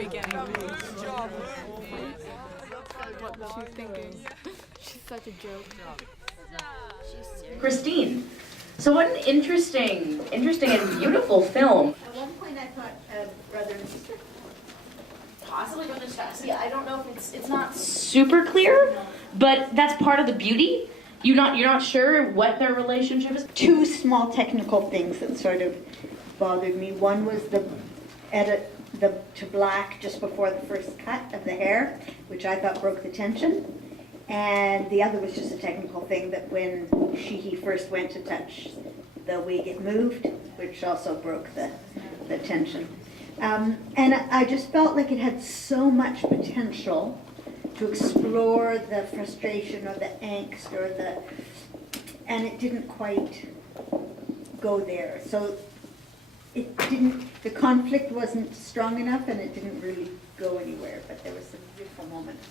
break anyway. Good job. What was she thinking? She's such a joke. Christine. So what an interesting and beautiful film. At one point I thought brother and sister. Possibly brother and sister. Yeah, I don't know if it's not super clear, but that's part of the beauty. You're not sure what their relationship is. Two small technical things that sort of bothered me. One was the edit to black just before the first cut of the hair, which I thought broke the tension. And the other was just a technical thing that when he first went to touch the wig, it moved, which also broke the tension. And I just felt like it had so much potential to explore the frustration or the angst and it didn't quite go there. So the conflict wasn't strong enough and it didn't really go anywhere, but there were some beautiful moments.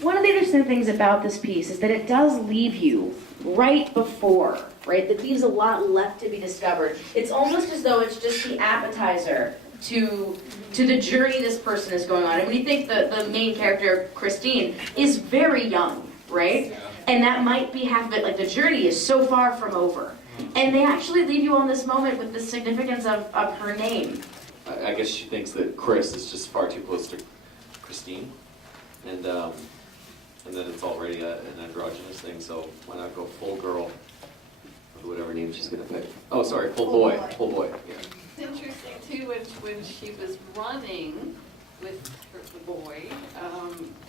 One of the interesting things about this piece is that it does leave you right before, right? It leaves a lot left to be discovered. It's almost as though it's just the appetizer to the journey this person is going on. And when you think the main character, Christine, is very young, right? And that might be half of it, like the journey is so far from over. And they actually leave you on this moment with the significance of her name. I guess she thinks that Chris is just far too close to Christine. And then it's already an androgynous thing, so why not go full girl, or whatever name she's gonna pick. Oh, sorry, full boy, yeah. It's interesting too when she was running with the boy,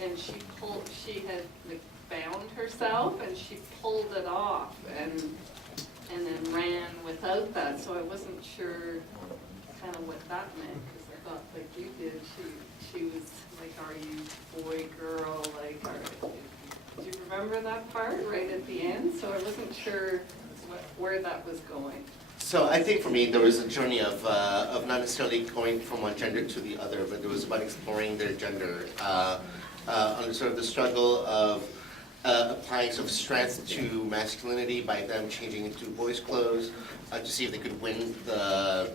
and she had like, bound herself and she pulled it off and then ran without that. So I wasn't sure kind of what that meant because I thought like you did, she was like, are you boy, girl, like, do you remember that part right at the end? So I wasn't sure where that was going. So I think for me, there was a journey of not necessarily going from one gender to the other, but it was about exploring their gender, on sort of the struggle of applying sort of strength to masculinity by them changing into boys' clothes to see if they could win the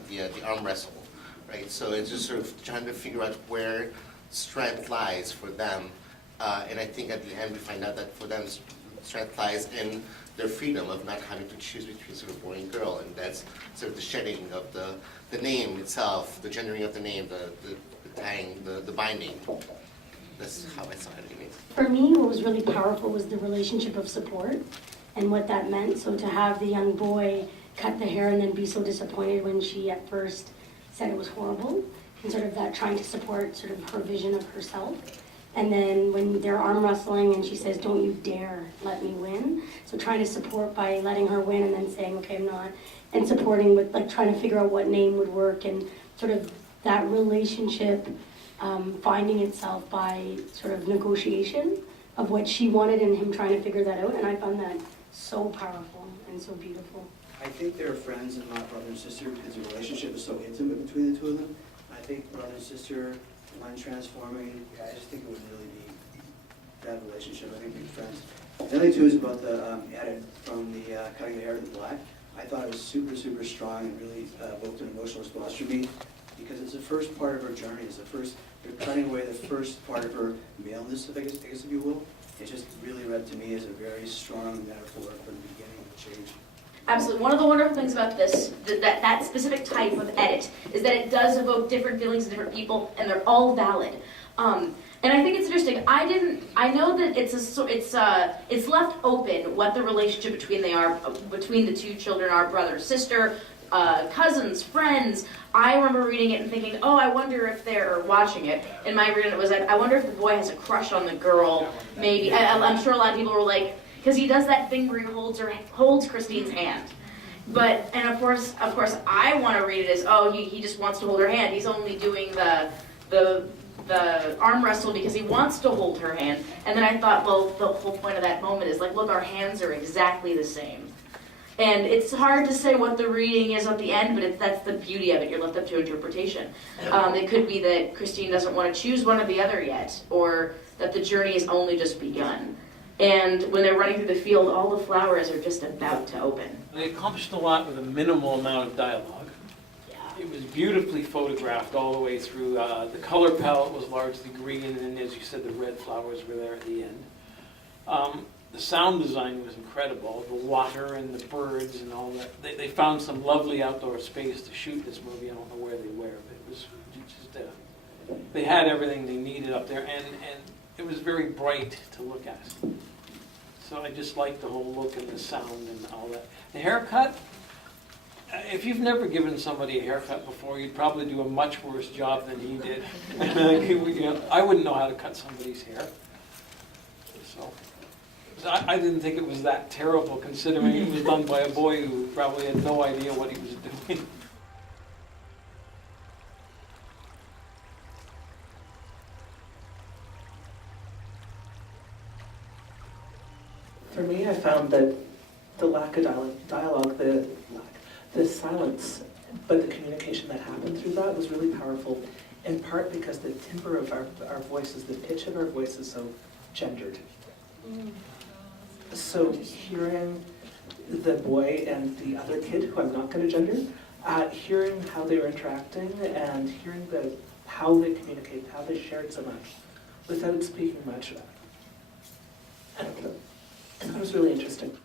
arm wrestle, right? So it's just sort of trying to figure out where strength lies for them, and I think at the end we find out that for them strength lies in their freedom of not having to choose between sort of boy and girl, and that's sort of the shedding of the name itself, the gendering of the name, the tying, the binding. That's how I saw it anyways. For me, what was really powerful was the relationship of support and what that meant. So to have the young boy cut the hair and then be so disappointed when she at first said it was horrible, and sort of that trying to support sort of her vision of herself. And then when they're arm wrestling and she says, don't you dare let me win. So trying to support by letting her win and then saying, okay, I'm not. And supporting with like trying to figure out what name would work and sort of that relationship finding itself by sort of negotiation of what she wanted and him trying to figure that out. And I found that so powerful and so beautiful. I think they're friends and not brother and sister because the relationship is so intimate between the two of them. I think brother and sister, one transforming, I just think it would really be that relationship. I think they're friends. The other two is about the edit from the cutting the hair to the black. I thought it was super, super strong and really evoked an emotional response for me because it's the first part of her journey. It's the first, they're cutting away the first part of her maleness, I guess if you will. It just really read to me as a very strong metaphor for the beginning of the change. Absolutely. One of the wonderful things about this, that specific type of edit, is that it does evoke different feelings in different people, and they're all valid. And I think it's interesting. I know that it's left open what the relationship between the two children are, brother, sister, cousins, friends. I remember reading it and thinking, oh, I wonder if they're watching it. In my reading, it was like, I wonder if the boy has a crush on the girl. Maybe. I'm sure a lot of people were like, because he does that thing where he holds Christine's hand. And of course, I want to read it as, oh, he just wants to hold her hand. He's only doing the arm wrestle because he wants to hold her hand. And then I thought, well, the whole point of that moment is like, look, our hands are exactly the same. And it's hard to say what the reading is at the end, but that's the beauty of it. You're left up to interpretation. It could be that Christine doesn't want to choose one or the other yet, or that the journey has only just begun. And when they're running through the field, all the flowers are just about to open. They accomplished a lot with a minimal amount of dialogue. Yeah. It was beautifully photographed all the way through. The color palette was largely green, and then, as you said, the red flowers were there at the end. The sound design was incredible. The water and the birds and all that. They found some lovely outdoor space to shoot this movie. I don't know where they were, but it was just they had everything they needed up there, and it was very bright to look at. So I just liked the whole look and the sound and all that. The haircut, if you've never given somebody a haircut before, you'd probably do a much worse job than he did. I wouldn't know how to cut somebody's hair. So I didn't think it was that terrible, considering it was done by a boy who probably had no idea what he was doing. For me, I found that the lack of dialogue, the silence, but the communication that happened through that was really powerful, in part because the timbre of our voices, the pitch of our voice is so gendered. So hearing the boy and the other kid, who I'm not going to gender, hearing how they were interacting and hearing how they communicate, how they shared so much without speaking much, and it was really interesting.